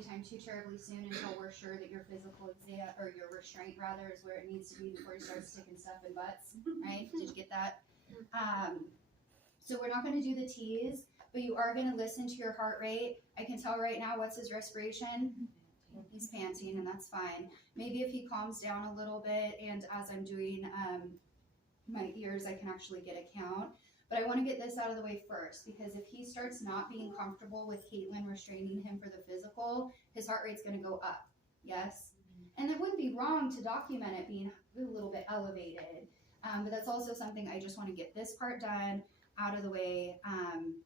anytime too terribly soon until we're sure that your physical exam, or your restraint rather, is where it needs to be before you start sticking stuff in butts, right? Did you get that? So we're not going to do the T's, but you are going to listen to your heart rate. I can tell right now, what's his respiration? He's panting, and that's fine. Maybe if he calms down a little bit, and as I'm doing my ears, I can actually get a count. But I want to get this out of the way first, because if he starts not being comfortable with Caitlin restraining him for the physical, his heart rate's going to go up. Yes? And it wouldn't be wrong to document it being a little bit elevated. But that's also something I just want to get this part done out of the way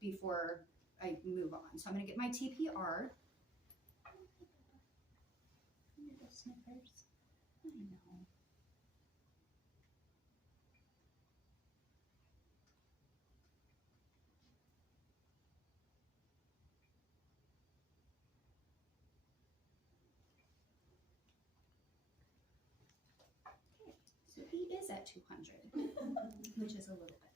before I move on. So I'm going to get my TPR. Snippers. I know. Okay, so he is at 200, which is a little bit high.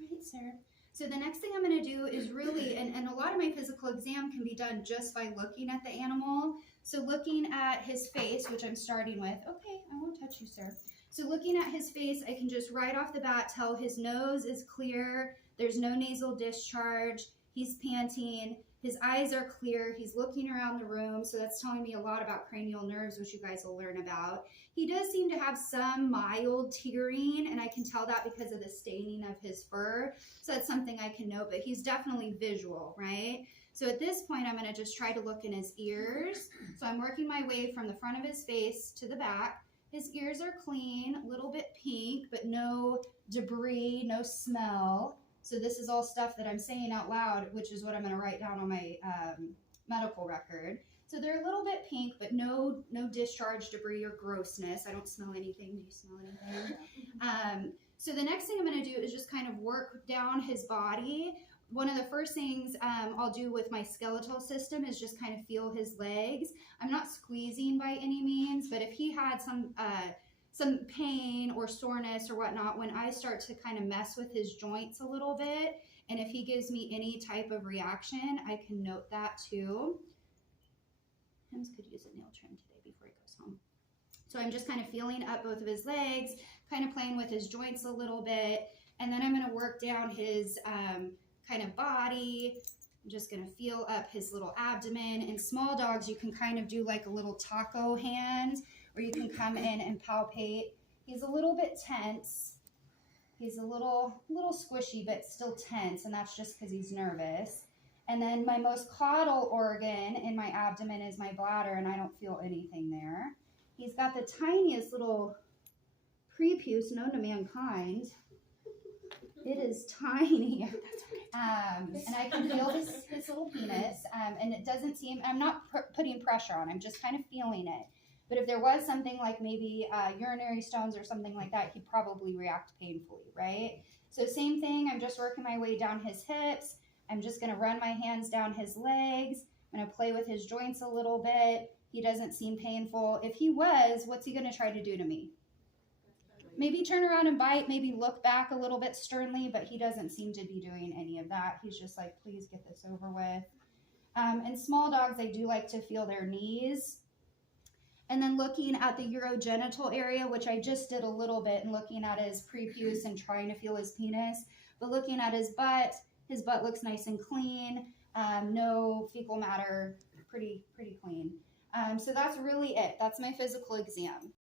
All right, sir. So the next thing I'm going to do is really, and a lot of my physical exam can be done just by looking at the animal. So looking at his face, which I'm starting with, okay, I won't touch you, sir. So looking at his face, I can just right off the bat tell his nose is clear, there's no nasal discharge, he's panting, his eyes are clear, he's looking around the room, so that's telling me a lot about cranial nerves, which you guys will learn about. He does seem to have some mild tearing, and I can tell that because of the staining of his fur, so that's something I can note, but he's definitely visual, right? So at this point, I'm going to just try to look in his ears. So I'm working my way from the front of his face to the back. His ears are clean, a little bit pink, but no debris, no smell. So this is all stuff that I'm saying out loud, which is what I'm going to write down on my medical record. So they're a little bit pink, but no discharge, debris, or grossness. I don't smell anything. Do you smell anything? So the next thing I'm going to do is just kind of work down his body. One of the first things I'll do with my skeletal system is just kind of feel his legs. I'm not squeezing by any means, but if he had some pain or soreness or whatnot, when I start to kind of mess with his joints a little bit, and if he gives me any type of reaction, I can note that too. Hims could use a nail trim today before he goes home. So I'm just kind of feeling up both of his legs, kind of playing with his joints a little bit, and then I'm going to work down his kind of body. I'm just going to feel up his little abdomen. In small dogs, you can kind of do like a little taco hand, or you can come in and palpate. He's a little bit tense. He's a little squishy, but still tense, and that's just because he's nervous. And then my most caudal organ in my abdomen is my bladder, and I don't feel anything there. He's got the tiniest little prepuce known to mankind. It is tiny. And I can feel his little penis, and it doesn't seem, I'm not putting pressure on, I'm just kind of feeling it. But if there was something like maybe urinary stones or something like that, he'd probably react painfully, right? So same thing, I'm just working my way down his hips. I'm just gonna run my hands down his legs. I'm gonna play with his joints a little bit. He doesn't seem painful. If he was, what's he gonna try to do to me? Maybe turn around and bite, maybe look back a little bit sternly, but he doesn't seem to be doing any of that. He's just like, please get this over with. In small dogs, I do like to feel their knees. And then looking at the urogenital area, which I just did a little bit, and looking at his prepuce and trying to feel his penis, but looking at his butt looks nice and clean, no fecal matter, pretty clean. So that's really it. That's my physical exam.